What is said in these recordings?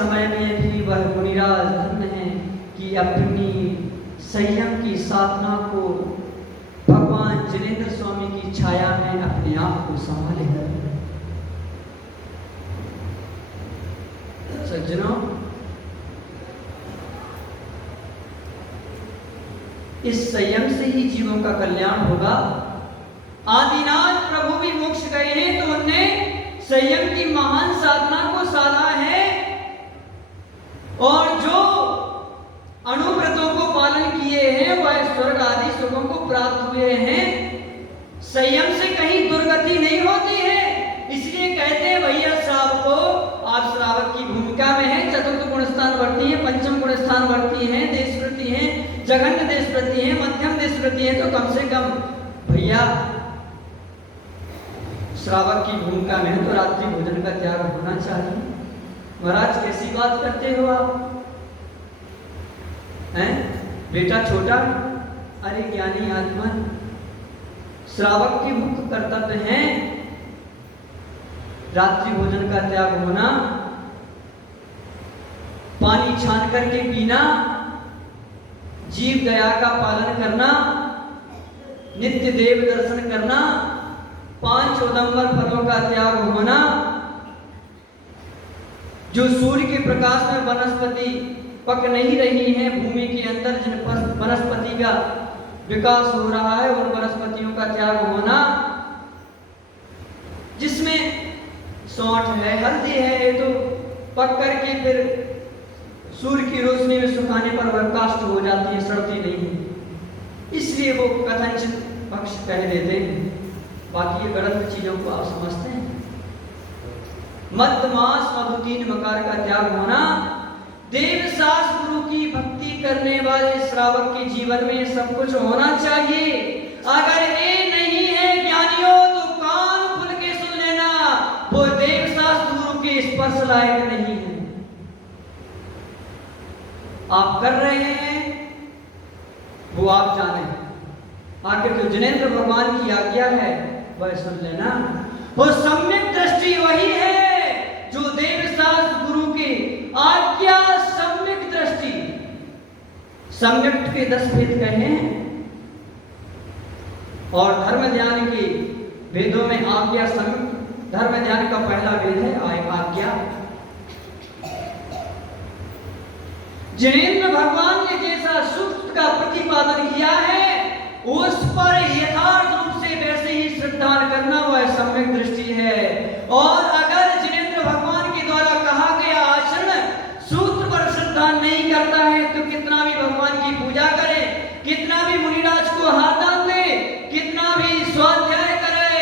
समय में भी वह मुनिराज धन्य है कि अपनी संयम की साधना को भगवान जिनेंद्र स्वामी की छाया में अपने आप को संभाले कर। सज्जनों, इस संयम से ही जीवों का कल्याण होगा। आदिनाथ प्रभु भी मोक्ष गए हैं तो उनने संयम की महान साधना को साधा है, और जो अनुव्रतों को पालन किए हैं वह स्वर्ग आदि सुखों को प्राप्त हुए हैं। संयम से कहीं दुर्गति नहीं होती है। इसलिए कहते हैं भैया श्रावको, आप श्रावक की भूमिका में है, चतुर्थ गुण स्थान वर्ती है, पंचम गुण स्थान वर्ती है, देशप्रति है, जघन्य देशप्रति है, मध्यम देशप्रति है, तो कम से कम भैया श्रावक की भूमिका में है तो रात्रि भोजन का त्याग होना चाहिए। महाराज कैसी बात करते हो आप हैं? बेटा छोटा, अरे ज्ञानी आत्मा, श्रावक के मुख्य कर्तव्य है रात्रि भोजन का त्याग होना, पानी छान करके पीना, जीव दया का पालन करना, नित्य देव दर्शन करना, 5 औदंबर फलों का त्याग होना, जो सूर्य के प्रकाश में वनस्पति पक नहीं रही है, भूमि के अंदर जिन वनस्पति का विकास हो रहा है उन वनस्पतियों का त्याग होना, जिसमें सौंठ है, हल्दी है, ये तो पक करके फिर सूर्य की रोशनी में सुखाने पर वह काष्ठ हो जाती है, सड़ती नहीं है, इसलिए वो कथनचित पक्ष कह देते हैं। बाकी ये गलत चीजों को आप समझते हैं। मध्य मास मधु 3 मकार का त्याग होना, देव सास गुरु की भक्ति करने वाले श्रावक के जीवन में सब कुछ होना चाहिए। अगर ये नहीं है ज्ञानियों तो कान खुल के सुन लेना, वो देव सास गुरु के स्पर्श लायक नहीं है। आप कर रहे हैं वो आप जाने, आखिर तो जिनेंद्र भगवान की आज्ञा है वह सुन लेना। वो सम्यक दृष्टि वही है जो देव सास गुरु की आज्ञा, सम्यक दृष्टि। सम्यक के 10 भेद कहे हैं और धर्म ध्यान के वेदों में आज्ञा सम्यक, धर्म ध्यान का पहला वेद है आज्ञा। जिनेंद्र भगवान ने जैसा सूक्त का प्रतिपादन किया है उस पर यथार्थ रूप से वैसे ही श्रद्धा करना वह सम्यक दृष्टि है। और अगर जिनेंद्र भगवान के द्वारा कहा गया आचरण सूत्र पर श्रद्धा नहीं करता है तो कितना भी भगवान की पूजा करे, कितना भी मुनिराज को हाथ दान दे, कितना भी स्वाध्याय करे,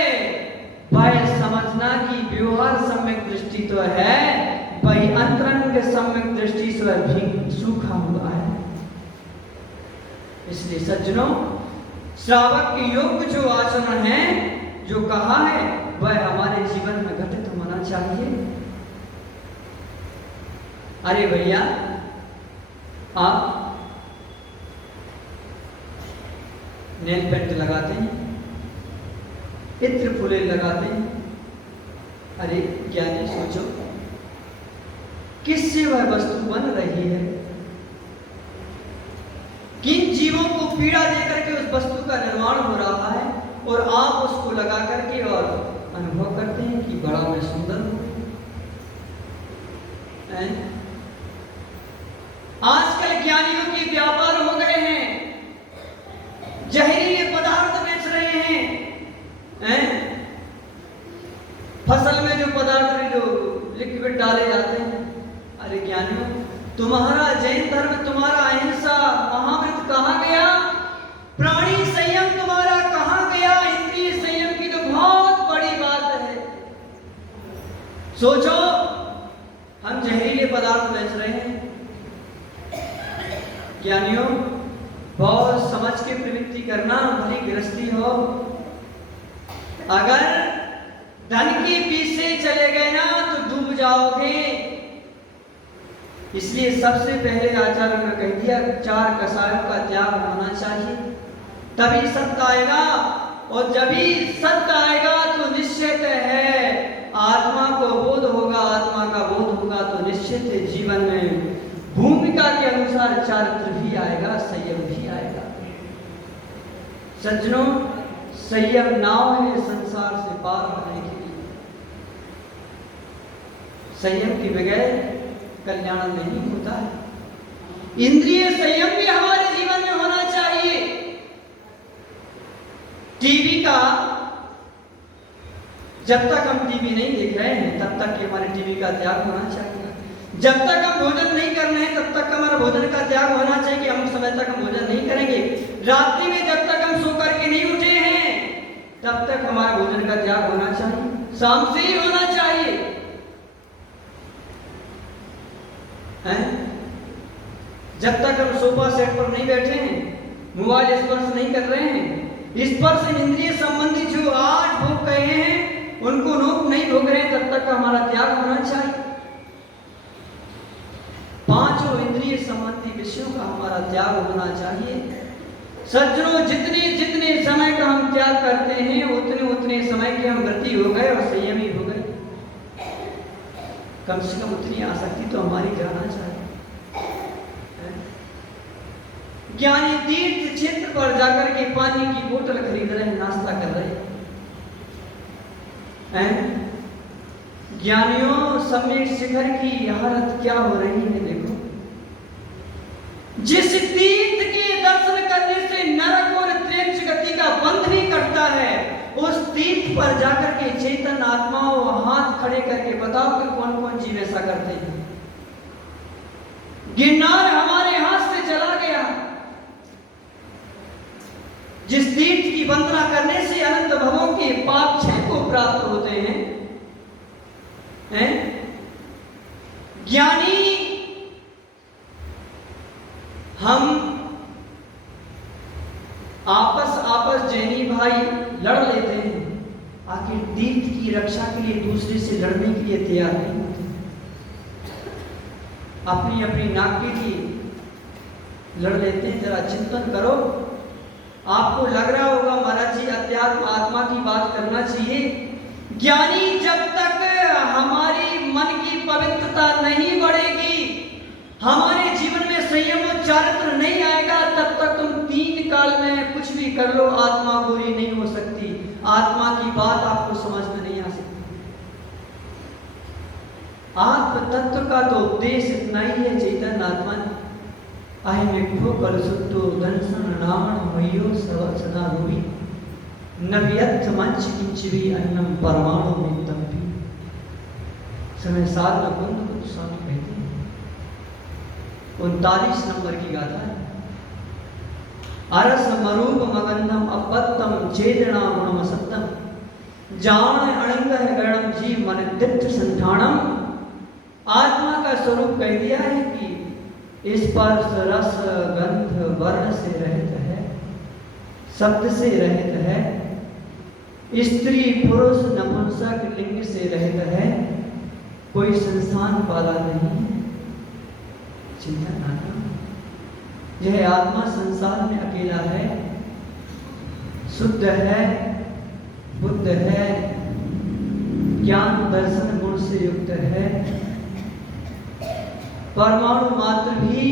वह समझना कि व्यवहार सम्यक दृष्टि तो है, वही अंतरंग सम्यक दृष्टि से भी सूखा हुआ है। इसलिए सज्जनों, श्रावक के योग्य जो आचरण है, जो कहा है, वह हमारे जीवन में घटित होना चाहिए। अरे भैया, आप नेल पेंट लगाते हैं, इत्र फुले लगाते हैं, अरे ज्ञानी सोचो किससे वह वस्तु बन रही है, किन जीवों को पीड़ा देकर के उस वस्तु का निर्माण हो रहा है, और आप उसको लगा करके और अनुभव करते हैं कि बड़ा मैं सुंदर हूं। आजकल ज्ञानियों के व्यापार हो गए हैं, जहरीले पदार्थ बेच रहे हैं, फसल में जो पदार्थ जो लिक्विड डाले जाते हैं। अरे ज्ञानियों, तुम्हारा जैन धर्म, तुम्हारा अहिंसा महाव्रत कहाँ गया? प्राणी संयम तुम्हारा कहाँ गया? इंद्रिय संयम की तो बहुत बड़ी बात है। सोचो, हम जहरीले पदार्थ बेच रहे हैं। ज्ञानियों, बहुत समझ के प्रवृत्ति करना, भली गृहस्थी हो। अगर धन के पीछे चले गए ना तो डूब जाओगे। इसलिए सबसे पहले आचार्य ने कह दिया 4 कसायों का त्याग होना चाहिए, तभी सत्य आएगा। और जब ही सत्य आएगा तो निश्चित है आत्मा को बोध होगा, आत्मा का बोध होगा तो निश्चित निश्चित जीवन में भूमिका के अनुसार चारित्र भी आएगा, संयम भी आएगा। सज्जनों, संयम नाव है संसार से पार होने के लिए। संयम के बगैर कल्याण नहीं होता है। इंद्रिय संयम भी हमारे जीवन में होना चाहिए। टीवी का, जब तक हम टीवी नहीं देख रहे हैं तब तक हमारे टीवी का त्याग होना चाहिए। जब तक हम भोजन नहीं कर रहे हैं तब तक हमारा भोजन का त्याग होना चाहिए कि हम समय तक हम भोजन नहीं करेंगे। रात्रि में जब तक हम सो करके नहीं उठे हैं तब तक हमारा भोजन का त्याग होना चाहिए, शाम से ही होना चाहिए। हैं? जब तक हम सोफा सेट पर नहीं बैठे हैं, मोबाइल स्पर्श नहीं कर रहे हैं, स्पर्श इंद्रिय संबंधी जो 8 भोग कहे हैं उनको नहीं भोग रहे हैं, तब तक हमारा त्याग होना चाहिए। 5 इंद्रिय संबंधी विषयों का हमारा त्याग होना चाहिए। सज्जनों, जितने जितने समय का हम त्याग करते हैं उतने उतने समय के हम व्रती हो गए और संयमी हो गए। कम से कम उतनी आसक्ति तो हमारी जाना चाहिए। ज्ञानी तीर्थ क्षेत्र पर जाकर के पानी की बोतल खरीद रहे हैं, नाश्ता कर रहे हैं। ज्ञानियों, सम्यक शिखर की हालत क्या हो रही है देखो। जिस तीर्थ के दर्शन करने से नरक और त्रेंच गति का बंध भी कटता है, उस तीर्थ पर जाकर के चेतन आत्माओं हाथ खड़े करके बताओ कि कौन कौन जीव ऐसा करते हैं। गिरनार हमारे हाथ से चला गया। जिस तीर्थ की वंदना करने से अनंत भवों के पाप क्षय को प्राप्त होते हैं, ज्ञानी हम आपस जैनी भाई लड़ लेते हैं, आखिर तीर्थ की रक्षा के लिए दूसरे से लड़ने के लिए तैयार नहीं होते। अपनी अपनी नाक के लिए लड़ लेते हैं। जरा चिंतन करो। आपको लग रहा होगा महाराज जी अध्यात्म आत्मा की बात करना चाहिए। ज्ञानी, जब तक हमारी मन की पवित्रता नहीं बढ़ेगी, हमारे जीवन में संयम और चारित्र नहीं आएगा, तब तक तुम 3 काल में कुछ भी कर लो, आत्मा पूरी नहीं हो सकती। आत्मा की बात आपको समझ में नहीं आ सकती। आत्म तत्व का तो उपदेश इतना ही है। चैतन्य आत्मा अहम खो कर सुतो दंसन रावण मयो सदा रूपी नव्यथ मंच किंचवी अन्नम परमाणु मित्तम भी। समय 7 में कुंद स्वामी कहते हैं। 39 नंबर की गाथा है। अरस मरूप मगंधम अपत्तम चेतना गुणम सत्तम जान अणंग है गणम जी मन दिव्य संठानम। आत्मा का स्वरूप कह दिया है कि स्पर्श रस गंध वर्ण से रहित है, शब्द से रहित है, स्त्री पुरुष नपुंसक लिंग से रहित है, कोई संस्थान वाला नहीं है। चिंता ना करो। यह आत्मा संसार में अकेला है, शुद्ध है, बुद्ध है, ज्ञान दर्शन गुण से युक्त है। परमाणु मात्र भी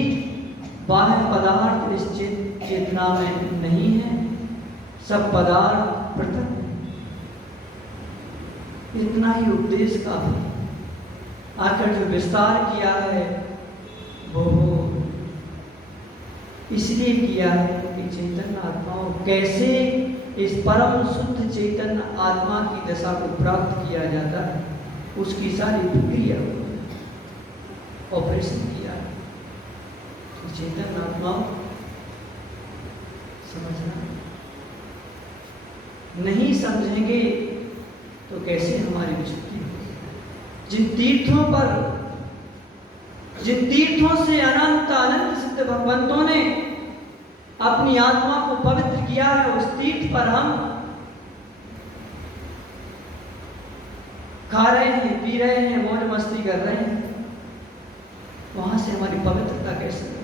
बाह्य पदार्थ इस चेतना में नहीं है। सब पदार्थ पृथक है। इतना ही उपदेश का है। आकर जो विस्तार किया है वो इसलिए किया है कि चैतन्य आत्माओं कैसे इस परम शुद्ध चैतन्य आत्मा की दशा को प्राप्त किया जाता है, उसकी सारी प्रक्रिया ऑपरेशन किया है। तो चैतन्य आत्माओं समझना, नहीं समझेंगे तो कैसे हमारी विशुद्धि होगी। जिन तीर्थों से अनंत अनंत सिद्ध भगवंतों ने अपनी आत्मा को पवित्र किया है, उस तीर्थ पर हम खा रहे हैं, पी रहे हैं, मौज मस्ती कर रहे हैं, वहां से हमारी पवित्रता कैसे होगी।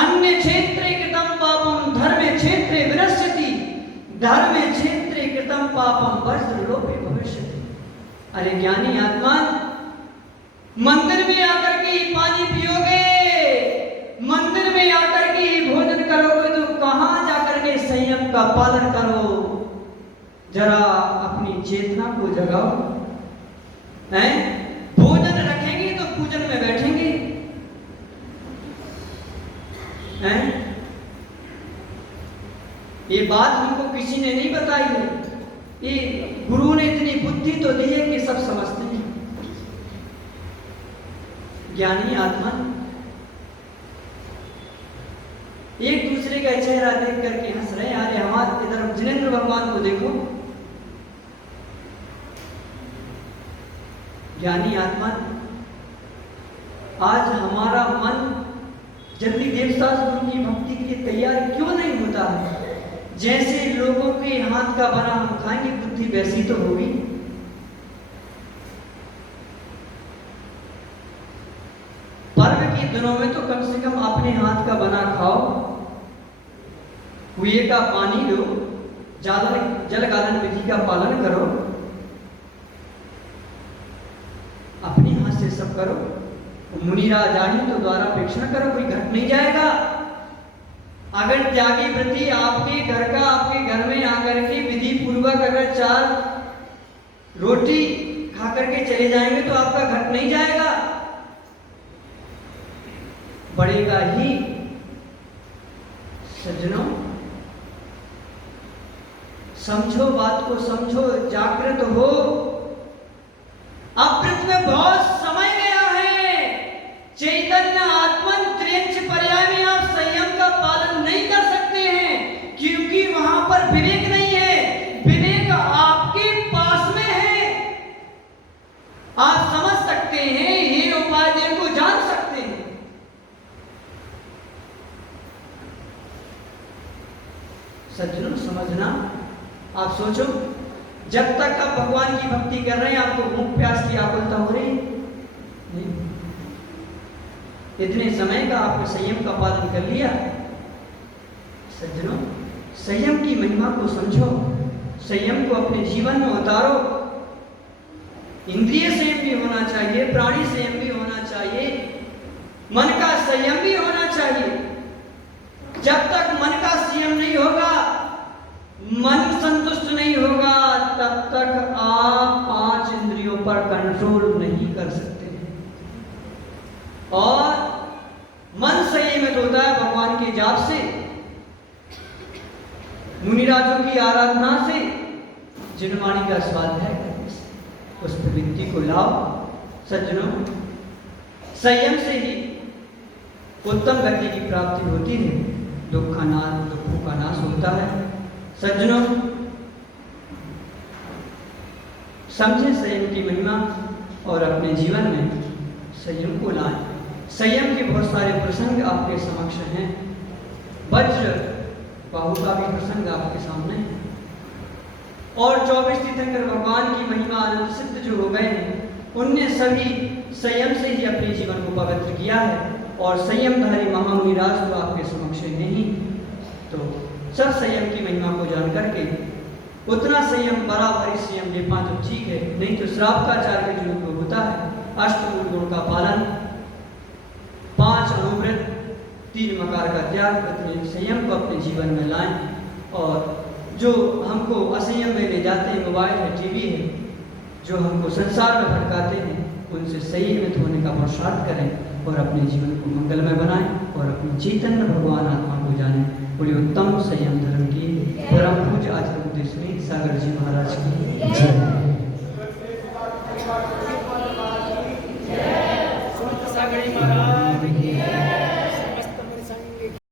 अन्य क्षेत्रे कृतम पापम धर्म क्षेत्रे विनश्यति धर्म क्षेत्रे कृतम पापम वज्रलोपे भविष्यति। अरे ज्ञानी आत्मा, मंदिर में आकर के ही पानी पियोगे, मंदिर में आकर के ही भोजन करोगे, तो कहां जाकर के संयम का पालन करो। जरा अपनी चेतना को जगाओ। हैं? भोजन रखेंगे तो पूजन में बैठेंगे। हैं? ये बात हमको किसी ने नहीं बताई है, ये गुरु ने इतनी बुद्धि तो दी है कि सब समझते हैं। ज्ञानी आत्मा एक दूसरे का चेहरा देख करके हंस रहे हैं। अरे हमारे इधर जिनेंद्र भगवान को देखो, ज्ञानी आत्मा, आज हमारा मन जल्दी देवदास गुरु की भक्ति के लिए तैयार क्यों नहीं होता है? जैसे लोगों के हाथ का बना हम खाएंगे, बुद्धि वैसी तो होगी। पर्व के दिनों में तो कम से कम अपने हाथ का बना खाओ, कुएं का पानी लो, जल गालन विधि का पालन करो, अपने हाथ से सब करो। मुनिराज आए तो द्वारापेक्षण करो, कोई घट नहीं जाएगा। अगर त्यागी व्रती आपके घर में आकर के विधि पूर्वक अगर 4 रोटी खा करके चले जाएंगे तो आपका घट नहीं जाएगा, बढ़ेगा ही। सज्जनों, समझो, बात को समझो, जागृत हो। अमृत में बहुत समय गया है। चैतन्य आत्मन त्रियंच पर्याय में आप संयम का पालन नहीं कर सकते हैं, क्योंकि वहां पर विवेक नहीं है। विवेक आपके पास में है। आप समझ सकते हैं, ये उपाय को जान सकते हैं। सज्जनों, समझना, आप सोचो, जब तक आप भगवान की भक्ति कर रहे हैं आपको भूख प्यास की आकुलता हो रही नहीं? इतने समय का आपने संयम का पालन कर लिया। सज्जनों, संयम की महिमा को समझो, संयम को अपने जीवन में उतारो। इंद्रिय संयम भी होना चाहिए, प्राणी संयम भी होना चाहिए, मन का संयम भी होना चाहिए। जब तक मन का संयम नहीं होगा, मन संतुष्ट नहीं होगा, तब तक आप 5 इंद्रियों पर कंट्रोल नहीं कर सकते। और मन संयमित होता है भगवान के जाप से, मुनिराजों की आराधना से, जिनवाणी का स्वाध्याय करने से। उस प्रवृत्ति को लाओ। सज्जनों, संयम से ही उत्तम गति की प्राप्ति होती है, दुखों का नाश होता है। सज्जनों, समझे संयम की महिमा और अपने जीवन में संयम को लाएं। संयम के बहुत सारे प्रसंग आपके समक्ष हैं। वज्र बाहु का भी प्रसंग आपके सामने है, और 24 तीर्थंकर भगवान की महिमा आनंद सिद्ध जो हो गए हैं, उनने सभी संयम से ही अपने जीवन को पवित्र किया है। और संयमधारी महामुनिराज तो आपके समक्ष नहीं, तो सब संयम की महिमा को जान करके उतना संयम, बराबर संयम ले पाए तो ठीक है, नहीं तो श्राप का आचार्य के जो होता है, अष्टमूल गुण का पालन, 5 अनुव्रत, 3 मकार का त्याग, अपने संयम को अपने जीवन में लाएं। और जो हमको असंयम में ले जाते हैं, मोबाइल है, टीवी है, जो हमको संसार में भटकाते हैं, उनसे संयमित होने का पुरुषार्थ करें और अपने जीवन को मंगलमय बनाएं और अपने चैतन्य भगवान आत्मा को जानें। बड़ी उत्तम संयम धर्म की परम पूज्य आचार्य श्री सागर जी महाराज की जय।